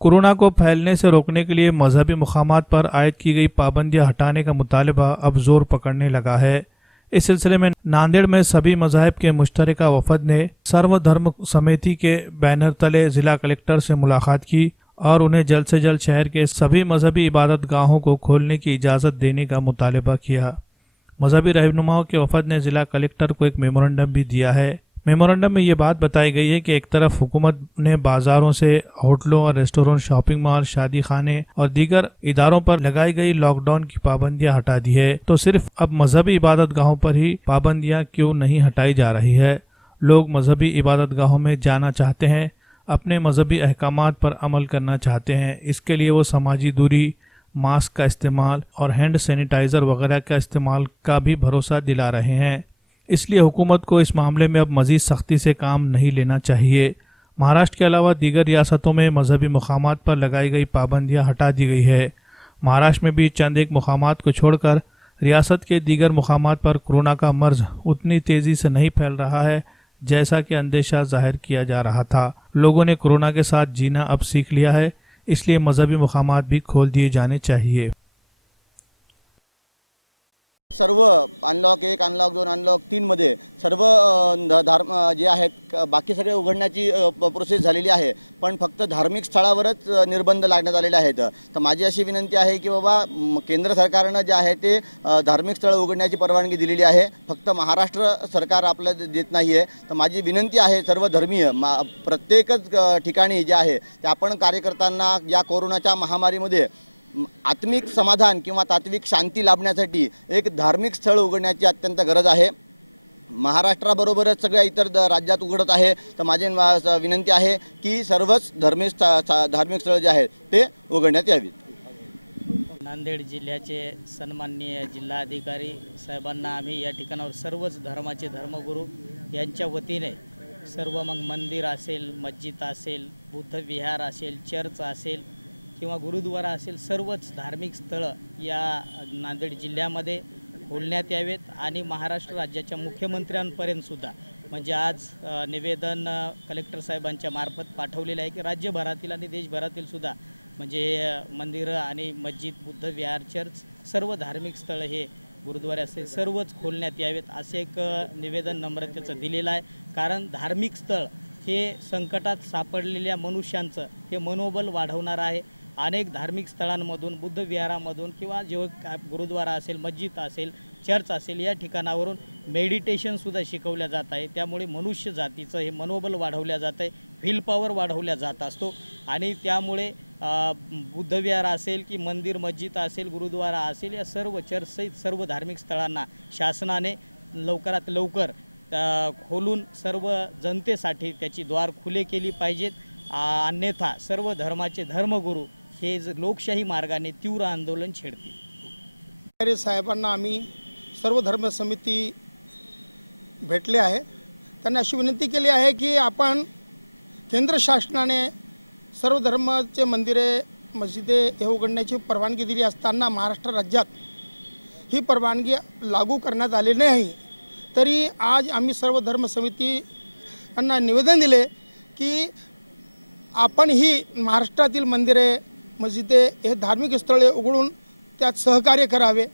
Corona को फैलने से रोकने के लिए मजहबी मुकामात पर आयद की गई पाबंदियां हटाने का मुतालबा अब जोर पकड़ने लगा है। इस सिलसिले में नांदेड़ में सभी मज़ाहिब के मुश्तरका वफद ने सर्वधर्म समिति के बैनर तले जिला कलेक्टर से मुलाकात की और उन्हें जल्द से जल्द शहर के सभी मजहबी इबादत गाहों को खोलने की इजाज़त देने का मुतालबा किया। मजहबी रहनुमाओं के वफद ने जिला कलेक्टर को एक मेमोरेंडम भी दिया है। मेमोरेंडम में ये बात बताई गई है कि एक तरफ हुकूमत ने बाजारों से होटलों और रेस्टोरेंट, शॉपिंग मॉल, शादी खाने और दीगर इदारों पर लगाई गई लॉकडाउन की पाबंदियां हटा दी है, तो सिर्फ अब मजहबी इबादत गाहों पर ही पाबंदियां क्यों नहीं हटाई जा रही है। लोग मजहबी इबादत गाहों में जाना चाहते हैं, अपने मजहबी अहकामात पर अमल करना चाहते हैं। इसके लिए वो समाजी दूरी, मास्क का इस्तेमाल और हैंड सैनिटाइजर वगैरह का इस्तेमाल का भी भरोसा दिला रहे हैं। इसलिए हुकूमत को इस मामले में अब मज़ीद सख्ती से काम नहीं लेना चाहिए। महाराष्ट्र के अलावा दीगर रियासतों में मजहबी मुकामात पर लगाई गई पाबंदियां हटा दी गई है। महाराष्ट्र में भी चंद एक मुकामात को छोड़कर रियासत के दीगर मुकामात पर कोरोना का मर्ज उतनी तेज़ी से नहीं फैल रहा है जैसा कि अंदेशा जाहिर किया जा रहा था। लोगों ने कोरोना के साथ जीना अब सीख लिया है, इसलिए मजहबी मुकामात भी खोल दिए जाने चाहिए। सर्व अनलॉक 1, अनलॉक 2, अनलॉक 3 मध्ये सर्व धर्म जे आहेत बाकी सगळे उघडण्याची प्रोसेस झालेली आहे, पण फक्त धार्मिक स्थळावरच निर्बंध लादण्यात आलेले आहेत। तर माझी अशी विनंती आहे की बाबा केंद्र सरकारने जे आहे ते धार्मिक स्थळ उघडण्याची परवानगी दिलेली आहे, फक्त महाराष्ट्र सरकार आपल्याला देत नाही आहे। तर माझी विनंती आहे सर्व धर्मीय प्रत्येकच ठिकाणी जे आहे ते आपण कार्यकर्त्यांना या कोरोनाच्या महामारीमध्ये आत्मिक समाधान किंवा तात्विक शांती लाभण्यासाठी एक धार्मिक स्थळ उघडण्याची अत्यंत गरज आहे। महाराष्ट्राबरोबरच सगळ्या इतर राज्यात उघडत आहे, तर माझी विनंती आहे की सर्वच धार्मिक स्थळ जे आहेत ते उघडण्यात यावीत। नांदेड जिल्ह्याचे सन्माननीय जिल्हाधिकारी साहेबांना आम्ही या ठिकाणावर सर्वच धर्माचे धर्मगुरू यांच्या वतीने सर्व मंदिर असेल, मस्जिद असेल, बुद्ध विहार असेल, चर्च असेल किंवा गुरुद्वारा असेल, सर्वच धार्मिक स्थळं या नांदेड जिल्ह्यामध्ये खोलण्यात यावेत आणि महाराष्ट्र राज्याच्या मुख्यमंत्र्यांपर्यंतसुद्धा म्हणजे आज निवेदन कलेक्टर साहेबांच्या मार्फत पाठवलेलं आहे की राज्यभरातील आणि देशभरातीलसुद्धा म्हणजे मंदिरं आणि मस्जिद, बुद्ध विहार, चर्च, सर्व धार्मिक स्थळं हे गुरुद्वारे असेल सर्वच खोलण्यात यावेत असे एक निवेदन नम्रतेचं दिलेलं आहे। कारण धार्मिक स्थळ हे संकटात सापडलेल्या मनुष्यांचं हे मनोबल वाढवणार आहे। अनेक धार्मिक स्थळांमधून, बुद्ध विहारामधून किंवा जेव्हा गुरुद्वारा असेल, मस्जिद असेल, चर्च असेल या ठिकाणावरून मेडिटेशनसुद्धा शिकवल्या जात आहे। त्यामुळे मनुष्य जातीचं हे मनोबल वाढवल्या जात आहे, व्हील पॉवर वाढवल्या जात असतो आणि त्यामुळे बुद्ध विहार असेल की मंदिर, मस्जिद असेल, गुरुद्वारा असेल या सर्व चर्चसहित सर्व धार्मिक स्थळांना शासनाने लवकरात लवकर खोलून सर्व जनतेसाठी त्याची द्वार खुले केली पाहिजेत। अन्यथा सर्व धर्माचे धर्मगुरू हे लोकशाही मार्गाने तीव्र आंदोलन छेडतील। साहेबांना आम्ही सर्व धर्म समिती भेटले आहे, त्यांना अशी विनंती केली आहे की आपण केंद्र शासनाने सर्व धर्माचे मंदिरे, मस्जिदे हे उघडण्याची परवानगी दिली असताना महाराष्ट्र राज्यात ही परवानगी लागू करण्यात आलेली नाही। तरी आज आम्ही सर्व धर्म समिती यांना निवेदन दिले की आपण ही महाराष्ट्रातील मंदिरे, मस्जिदे हे धार्मिक स्थळे उघडून त्यात सहकार्य करावे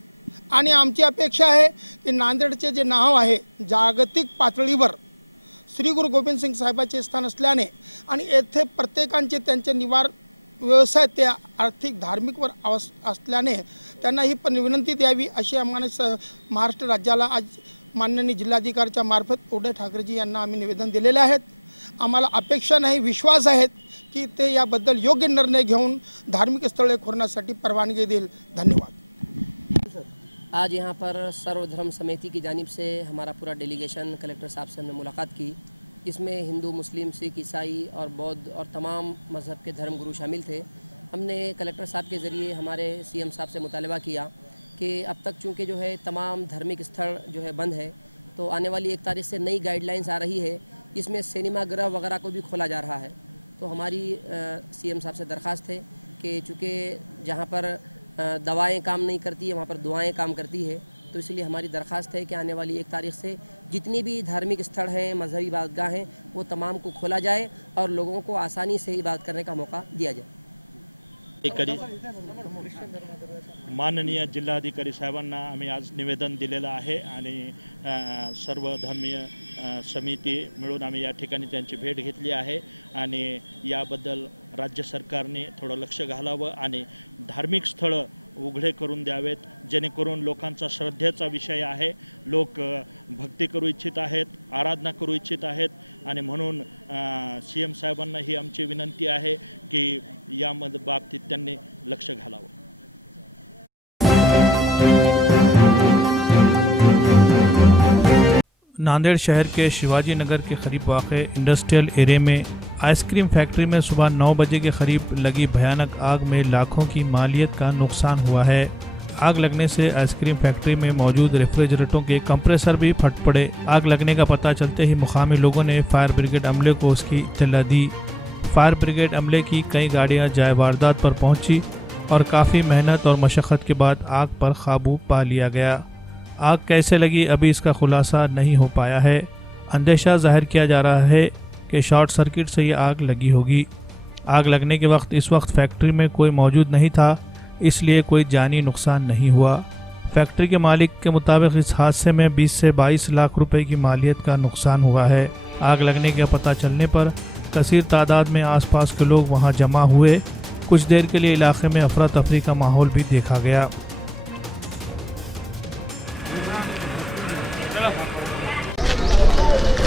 आणि आमची अपेक्षा आहे की नांदेडचे जे नाव आहे जागतिक पातळीवर श्री गुरु गोविंद सिंग साहेबांचे स्थान असल्याने आणि येथे प्रत्येकांचे त्यांचे निवार व्यवसाय ते आर्थिक धार्मिकवर असल्याने त्यांना ही पण विनंती द्यावी अशी आम्हाला महाराष्ट्र राज्याला आज माननीय जिल्हाधिकाऱ्याच्या मार्फत उद्धव ठाकरेजी यांना आम्ही निवेदन दिलेले आहेत। आम्हाला अपेक्षा नाही, विश्वास आहेत कि ते याबद्दल योग्य निर्णय घेऊन धार्मिक स्थळे खोलण्यासाठी परवानगी देईल। धन्यवाद। आज यहाँ पर सर्वधर्म समिति की जानिब से हमारा पूरा डेलीगेशन कलेक्टर साहब से हमने मुलाकात की। इसमें हिंदू, मुस्लिम, सिख, ईसाई और बौद्ध और तमाम मज़हब के धर्मगुरू शामिल थे। हमने कलेक्टर साहब के ज़रिए हमारे सीएम साहब से मुतालबा किया कि अब तक चूँकि जो है तमाम धार्मिक स्थल जो है बंद है, तो आने वाली 1 तारीख से नई गाइडलाइंस आ रही है, इसमें सिनेमा गृह वगैरह को भी खोला जा रहा है। तो हमारी सीएम साहब से दरख्वास्त है कि चूँकि जहाँ पर दवाएं काम नहीं करती है वहाँ पर दुआएं काम करती है, तो इसलिए हमारी दरख्वास्त है कि आने वाली 1 तारीख से जितनी भी धार्मिक स्थल हैं, मजहबी इबादतगाह हैं, वो तमाम को खोला जाए और लोगों को आसानी से इबादत करने का मौका दिया जाए। अधिकारी माननीय जिल्हाधिकारी साहेबांना आम्ही आज निवेदन दिलेलं आहे आणि सर्व धर्मीय समिती मिळून आम्ही या ठिकाणी त्यांची भेट घेतली आहे आणि याबद्दल राज्य सरकारने थोडं लक्ष घालावं आणि धार्मिक स्थळं उघडे करून द्यावेत, जेणेकरून लोकांचा श्रद्धेचा विषय आहे. लोक भक्ती करू इच्छित आहेत, आराधना करू इच्छित आहेत आणि म्हणून CM साहेबांना ही आमची विनंती आहे की यामध्ये बाबतीत त्यांनी लक्ष घालावं. नांदेड़ शहर के शिवाजी नगर के करीब वाक़े इंडस्ट्रियल एरिया में आइसक्रीम फैक्ट्री में सुबह 9 बजे के करीब लगी भयानक आग में लाखों की मालियत का नुकसान हुआ है। आग लगने से आइसक्रीम फैक्ट्री में मौजूद रेफ्रिजरेटरों के कंप्रेसर भी फट पड़े। आग लगने का पता चलते ही मुकामी लोगों ने फायर ब्रिगेड अमले को उसकी इत्तला दी। फायर ब्रिगेड अमले की कई गाड़ियां जाए वारदात पर पहुंची और काफ़ी मेहनत और मशक्क़त के बाद आग पर काबू पा लिया गया। आग कैसे लगी अभी इसका खुलासा नहीं हो पाया है। अंदेशा जाहिर किया जा रहा है कि शॉर्ट सर्किट से ये आग लगी होगी। आग लगने के वक्त इस वक्त फैक्ट्री में कोई मौजूद नहीं था, इसलिए कोई जानी नुकसान नहीं हुआ। फैक्ट्री के मालिक के मुताबिक इस हादसे में 20 से 22 लाख रुपए की मालियत का नुकसान हुआ है। आग लगने का पता चलने पर कसीर तादाद में आसपास के लोग वहां जमा हुए। कुछ देर के लिए इलाके में अफरा तफरी का माहौल भी देखा गया।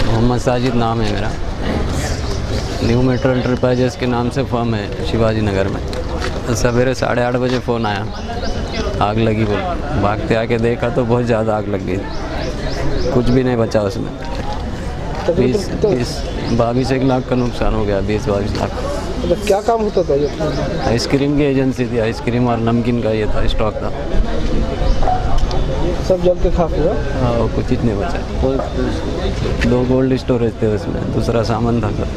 मोहम्मद साजिद नाम है मेरा। न्यू मेट्रो एंटरप्राइजेस के नाम से फर्म है शिवाजी नगर में। सवेरे 8:30 बजे फ़ोन आया, आग लगी बोल। भागते आके देखा तो बहुत ज़्यादा आग लग गई, कुछ भी नहीं बचा उसमें। 22 लाख का नुकसान हो गया। 20-22 लाख। क्या काम होता था ये? आइसक्रीम की एजेंसी थी, आइसक्रीम और नमकीन का ये था, स्टॉक था। सब जल के खाक हुआ? हाँ, कुछ ही नहीं बचा। 2 कोल्ड स्टोरेज थे उसमें, दूसरा सामान था सब।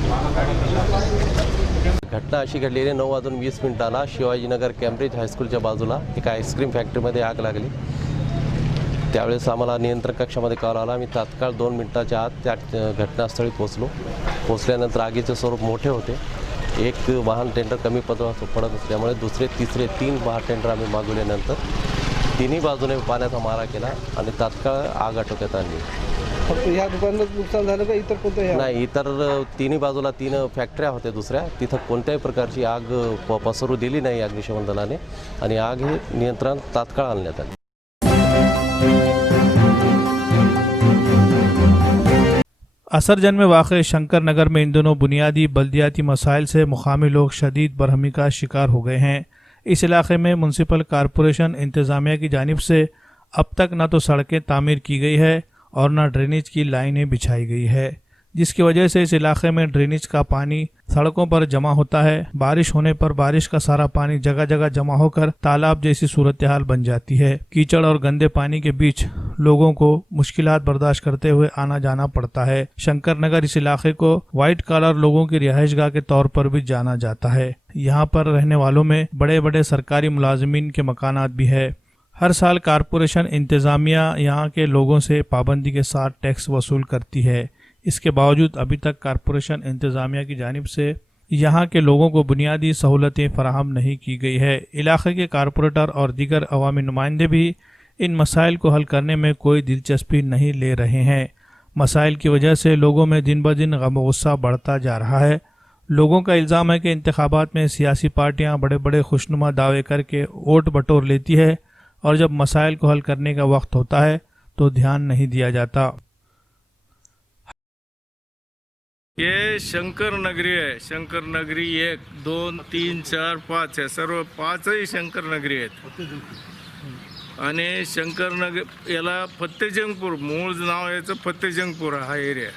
घटना अशी घडलेली 9:20 शिवाजीनगर कॅम्ब्रिज हायस्कूलच्या बाजूला एका आईस्क्रीम फॅक्टरीमध्ये आग लागली। त्यावेळेस आम्हाला नियंत्रण कक्षामध्ये कॉल आला। आम्ही तात्काळ 2 मिनिटाच्या आत त्या घटनास्थळी पोहोचल्यानंतर आगीचे स्वरूप मोठे होते। एक वाहन टेंडर कमी पडत असल्यामुळे दुसरे तिसरे 3 वाहन टेंडर आम्ही मागवल्यानंतर तिन्ही बाजूने पाण्याचा मारा केला आणि तात्काळ आग आटोक्यात आणली। फक्त ह्या दुकानात नुकसान झालं का इतर कोणत्या? नाही, इतर तिन्ही बाजूला 3 फॅक्टऱ्या होत्या दुसऱ्या, तिथं कोणत्याही प्रकारची आग पसरू दिली नाही अग्निशमन दलाने आणि आग हे नियंत्रण तात्काळ आणण्यात आले। असरजन में वाक़ शंकर नगर में इन दिनों बुनियादी बल्दियाती मसाइल से मुकामी लोग शदीद बरहमी का शिकार हो गए हैं। इस इलाके में म्यूनसिपल कॉरपोरेशन इंतज़ामिया की जानिब से अब तक न तो सड़कें तामीर की गई है और न ड्रेनेज की लाइनें बिछाई गई है, जिसकी वजह से इस इलाके में ड्रेनेज का पानी सड़कों पर जमा होता है। बारिश होने पर बारिश का सारा पानी जगह जगह जमा होकर तालाब जैसी सूरत हाल बन जाती है। कीचड़ और गंदे पानी के बीच लोगों को मुश्किलात बर्दाश्त करते हुए आना जाना पड़ता है। शंकर नगर इस इलाके को व्हाइट कॉलर लोगों की रिहाइशगाह के तौर पर भी जाना जाता है। यहाँ पर रहने वालों में बड़े बड़े सरकारी मुलाजमीन के मकानात भी है। हर साल कारपोरेशन इंतज़ामिया यहाँ के लोगों से पाबंदी के साथ टैक्स वसूल करती है। इसके बावजूद अभी तक कारपोरेशन इंतज़ामिया की जानिब से यहाँ के लोगों को बुनियादी सहूलतें फराहम नहीं की गई है। इलाके के कारपोरेटर और दीगर अवामी नुमाइंदे भी इन मसाइल को हल करने में कोई दिलचस्पी नहीं ले रहे हैं। मसाइल की वजह से लोगों में दिन ब दिन गम गुस्सा बढ़ता जा रहा है। लोगों का इल्ज़ाम है कि इंतखाबात में सियासी पार्टियाँ बड़े बड़े खुशनुमा दावे करके वोट बटोर लेती है और जब मसाइल को हल करने का वक्त होता है तो ध्यान नहीं दिया जाता। ये शंकर नगरी है। शंकर नगरी 1, 2, 3, 4, 5 है। सर्व 5ही शंकर नगरी आहेत। आणि शंकर नगर याला फत्तेजंगपूर मूळ नाव याचं फत्तेजंगपूर हा एरिया।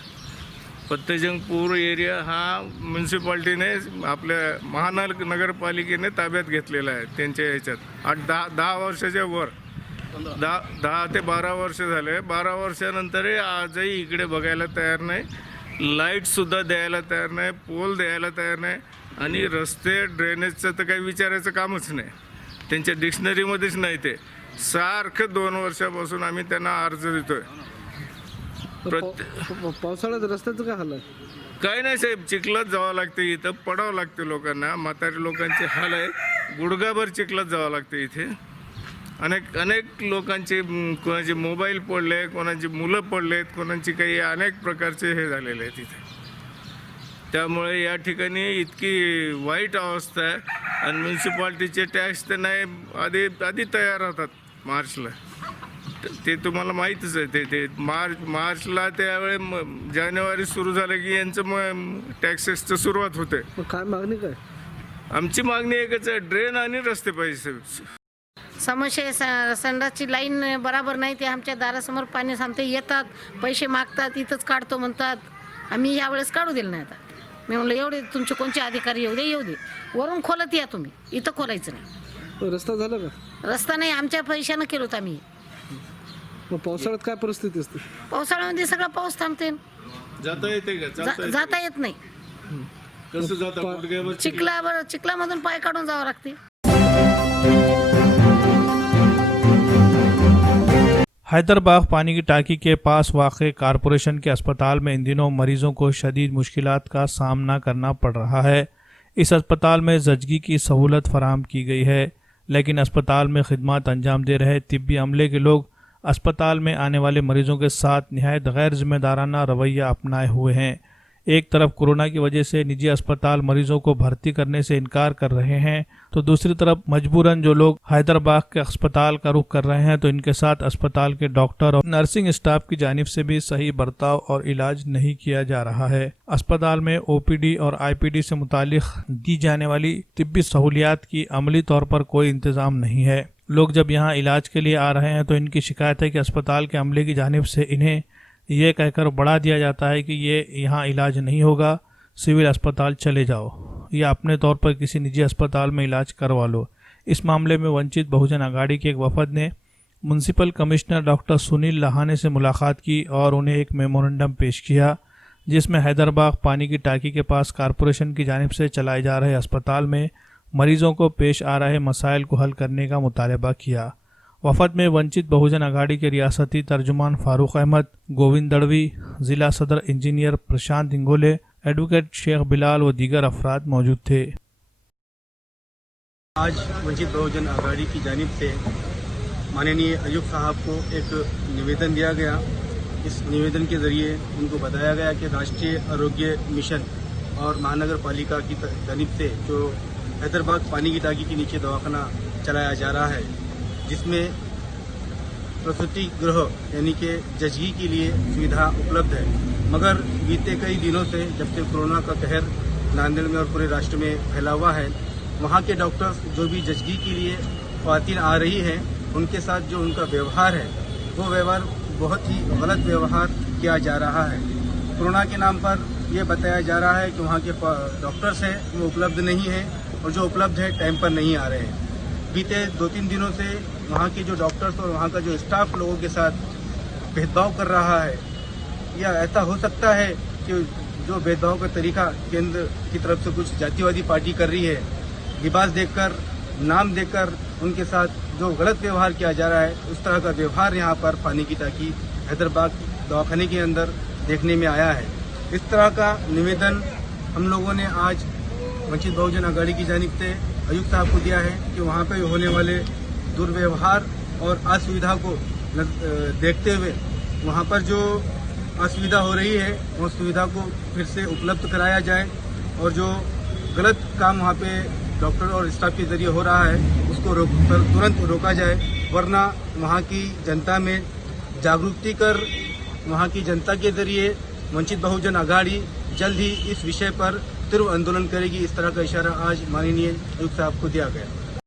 फत्तेजंगपूर एरिया हा म्युन्सिपाल्टीने आपल्या महानगरपालिकेने ताब्यात घेतलेला आहे। त्यांच्या ह्याच्यात 10 वर्षाच्या वर 10 ते 12 वर्ष झाले। 12 वर्षानंतर आजही इकडे बघायला तयार नाही, लाईटसुद्धा द्यायला तयार नाही, पोल द्यायला तयार नाही आणि रस्ते ड्रेनेजचं तर काही विचारायचं कामच नाही। त्यांच्या डिक्शनरीमध्येच नाही ते। सारखं 2 वर्षापासून आम्ही त्यांना अर्ज देतोय। पावसाळ्यात रस्त्याचं काय हाल आहे? काही नाही साहेब, चिखलात जावं लागते, इथं पडावं लागते लोकांना। म्हातारी लोकांचे हाल आहे। गुडघाभर चिखलात जावं लागतं इथे. अनेक लोकांचे कोणाचे मोबाईल पडले, कोणाची मुलं पडलेत, कोणाची काही अनेक प्रकारचे हे झालेले आहेत इथे. त्यामुळे या ठिकाणी इतकी वाईट अवस्था आहे. आणि म्युन्सिपाल्टीचे टॅक्स तर नाही आधी तयार होतात मार्चला, ते तुम्हाला माहीतच आहे. ते मार्चला त्यावेळे जानेवारी सुरू झालं की यांचं टॅक्सेसचं सुरुवात होते. काय मागणी काय? आमची मागणी एकच आहे, ड्रेन आणि रस्ते पाहिजे. समस्या संडासची लाईन बराबर नाही. ते आमच्या दारासमोर पाणी सांगते, येतात पैसे मागतात, इथंच काढतो म्हणतात. आम्ही यावेळेस काढू दिलं नाही. आता मी म्हणलं एवढे तुमचे कोणते अधिकारी येऊ दे वरून खोलत या तुम्ही, इथं खोलायचं नाही. रस्ता झाला का? रस्ता नाही, आमच्या पैशानं केलो होतं आम्ही. मग पावसाळ्यात काय परिस्थिती असते? पावसाळ्यामध्ये सगळा पाऊस थांबते, जाता येते का? जाता येत नाही. कसं जाता? चिखलामधून पाय काढून जावं लागते. हैदराबाद पानी की टाकी के पास वाक़े कारपोरेशन के अस्पताल में इन दिनों मरीजों को शदीद मुश्किलात का सामना करना पड़ रहा है. इस अस्पताल में ज़चगी की सहूलत फराहम की गई है, लेकिन अस्पताल में खिदमत अंजाम दे रहे तिब्बी अमले के लोग अस्पताल में आने वाले मरीजों के साथ निहायत गैर जिम्मेदाराना रवैया अपनाए हुए हैं. एक तरफ कोरोना की वजह से निजी अस्पताल मरीजों को भर्ती करने से इनकार कर रहे हैं, तो दूसरी तरफ मजबूरन जो लोग हैदराबाद के अस्पताल का रुख कर रहे हैं, तो इनके साथ अस्पताल के डॉक्टर और नर्सिंग स्टाफ की जानिब से भी सही बर्ताव और इलाज नहीं किया जा रहा है. अस्पताल में ओपीडी और आईपीडी से मुतालिक दी जाने वाली तिब्बी सहूलियात की अमली तौर पर कोई इंतज़ाम नहीं है. लोग जब यहाँ इलाज के लिए आ रहे हैं तो इनकी शिकायत है कि अस्पताल के अमले की जानिब से इन्हें ये कहकर बढ़ा दिया जाता है कि ये यहाँ इलाज नहीं होगा, सिविल अस्पताल चले जाओ या अपने तौर पर किसी निजी अस्पताल में इलाज करवा लो. इस मामले में वंचित बहुजन आघाड़ी के एक वफद ने municipal commissioner doctor Sunil Lahane से मुलाकात की और उन्हें एक मेमोरेंडम पेश किया, जिसमें हैदराबाद पानी की टाकी के पास कारपोरेशन की जानिब से चलाए जा रहे अस्पताल में मरीजों को पेश आ रहे मसाइल को हल करने का मुतालबा किया. वफद में वंचित बहुजन आघाड़ी के रियासती तर्जुमान फारूक अहमद, गोविंद दड़वी, ज़िला सदर इंजीनियर प्रशांत इंगोले, एडवोकेट शेख बिलाल व दीगर अफराद मौजूद थे. आज वंचित बहुजन आघाड़ी की जानिब से माननीय आयुक्त साहब को एक निवेदन दिया गया. इस निवेदन के ज़रिए उनको बताया गया कि राष्ट्रीय आरोग्य मिशन और महानगर पालिका की जानिब से जो हैदराबाद पानी की टाकी के नीचे दवाखाना चलाया जा रहा है, जिसमें प्रसूति गृह यानी कि जजगी के लिए सुविधा उपलब्ध है, मगर बीते कई दिनों से जब से कोरोना का कहर नांदेड़ में और पूरे राष्ट्र में फैला हुआ है, वहाँ के डॉक्टर्स जो भी जजगी के लिए ख्वातीन आ रही हैं, उनके साथ जो उनका व्यवहार है वो व्यवहार बहुत ही गलत व्यवहार किया जा रहा है. कोरोना के नाम पर यह बताया जा रहा है कि वहाँ के डॉक्टर्स हैं वो उपलब्ध नहीं हैं और जो उपलब्ध है टाइम पर नहीं आ रहे हैं. बीते 2-3 दिनों से वहाँ के जो डॉक्टर्स और वहाँ का जो स्टाफ लोगों के साथ भेदभाव कर रहा है, या ऐसा हो सकता है कि जो भेदभाव का तरीका केंद्र की तरफ से कुछ जातिवादी पार्टी कर रही है, लिबास देखकर, नाम देकर उनके साथ जो गलत व्यवहार किया जा रहा है, उस तरह का व्यवहार यहाँ पर पानी की टाकी हैदराबाद दवाखाने के अंदर देखने में आया है. इस तरह का निवेदन हम लोगों ने आज वंचित बहुजन आघाड़ी की जानिब से आयुक्त साहब को दिया है कि वहाँ पर होने वाले दुर्व्यवहार और असुविधा को देखते हुए वहाँ पर जो असुविधा हो रही है उस सुविधा को फिर से उपलब्ध कराया जाए और जो गलत काम वहाँ पे डॉक्टर और स्टाफ के जरिए हो रहा है उसको तुरंत रोका जाए, वरना वहाँ की जनता में जागरूकता कर वहाँ की जनता के जरिए वंचित बहुजन आघाड़ी जल्द ही इस विषय पर तीव्र आंदोलन करेगी. इस तरह का इशारा आज माननीय आयुक्त साहब को दिया गया.